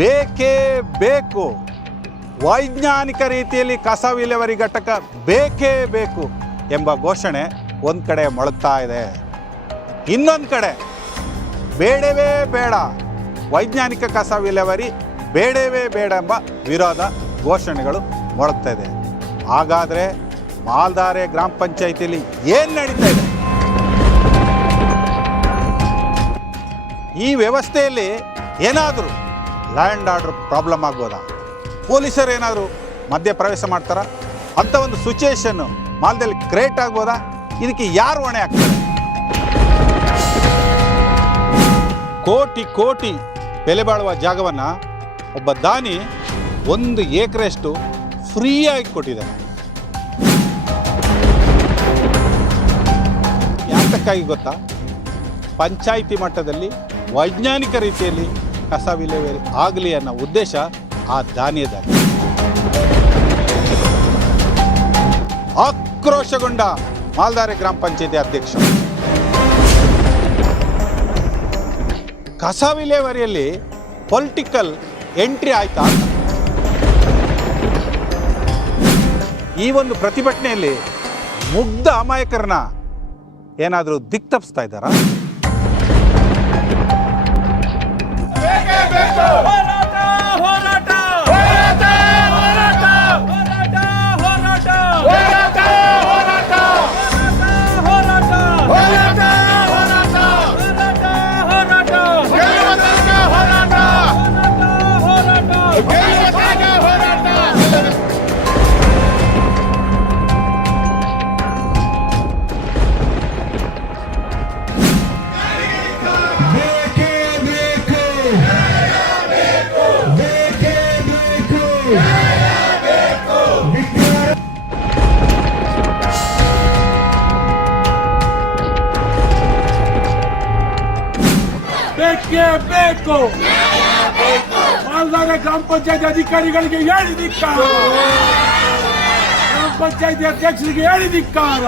ಬೇಕೇ ಬೇಕು. ವೈಜ್ಞಾನಿಕ ರೀತಿಯಲ್ಲಿ ಕಸ ವಿಲೇವರಿ ಘಟಕ ಬೇಕೇ ಬೇಕು ಎಂಬ ಘೋಷಣೆ ಒಂದು ಕಡೆ ಮೊಳಗ್ತಾ ಇದೆ. ಇನ್ನೊಂದು ಕಡೆ ಬೇಡವೇ ಬೇಡ. ವೈಜ್ಞಾನಿಕ ಕಸ ವಿಲೇವರಿ ಬೇಡವೇ ಬೇಡ ಎಂಬ ವಿರೋಧ ಘೋಷಣೆಗಳು ಮೊಳಗ್ತಾ ಇದೆ. ಹಾಗಾದರೆ ಮಾಲ್ದಾರೆ ಗ್ರಾಮ ಪಂಚಾಯಿತಿಯಲ್ಲಿ ಏನು ನಡೀತಾ ಇದೆ? ಈ ವ್ಯವಸ್ಥೆಯಲ್ಲಿ ಏನಾದರೂ ಲ್ಯಾಂಡ್ ಆರ್ಡರ್ ಪ್ರಾಬ್ಲಮ್ ಆಗ್ಬೋದಾ ಪೊಲೀಸರು ಏನಾದರೂ ಮಧ್ಯ ಪ್ರವೇಶ ಮಾಡ್ತಾರಾ? ಅಂಥ ಒಂದು ಸಿಚುಯೇಷನ್ನು ಮಾಲ್ದಲ್ಲಿ ಕ್ರಿಯೇಟ್ ಆಗ್ಬೋದಾ? ಇದಕ್ಕೆ ಯಾರು ಹೊಣೆ ಆಗ್ತಾರೆ? ಕೋಟಿ ಕೋಟಿ ಬೆಲೆ ಬಾಳುವ ಜಾಗವನ್ನು ಒಬ್ಬ ದಾನಿ ಒಂದು ಏಕರೆಷ್ಟು ಫ್ರೀಯಾಗಿ ಕೊಟ್ಟಿದ್ದಾನೆ. ಯಾತಕ್ಕಾಗಿ ಗೊತ್ತಾ? ಪಂಚಾಯಿತಿ ಮಟ್ಟದಲ್ಲಿ ವೈಜ್ಞಾನಿಕ ರೀತಿಯಲ್ಲಿ ಕಸ ವಿಲೇವಾರಿ ಆಗಲಿ ಅನ್ನೋ ಉದ್ದೇಶ ಆ ದಾನಿಯದ ಆಕ್ರೋಶಗೊಂಡ ಮಾಲ್ದಾರೆ ಗ್ರಾಮ ಪಂಚಾಯತಿ ಅಧ್ಯಕ್ಷ. ಕಸ ವಿಲೇವಾರಿಯಲ್ಲಿ ಪೊಲಿಟಿಕಲ್ ಎಂಟ್ರಿ ಆಯ್ತಾ? ಈ ಒಂದು ಪ್ರತಿಭಟನೆಯಲ್ಲಿ ಮುಗ್ಧ ಅಮಾಯಕರನ್ನ ಏನಾದರೂ ದಿಕ್ತಪ್ಸ್ತಾ ಇದ್ದಾರಾ? ಬೇಕು ಬೇಕೇ. ಬೇಕು ಮಾಲ್ದಾಗ ಗ್ರಾಮ ಪಂಚಾಯತ್ ಅಧಿಕಾರಿಗಳಿಗೆ ಹೇಳಿ ಧಿಕ್ಕಾರ. ಗ್ರಾಮ ಪಂಚಾಯತಿ ಅಧ್ಯಕ್ಷರಿಗೆ ಹೇಳಿ ಧಿಕ್ಕಾರ.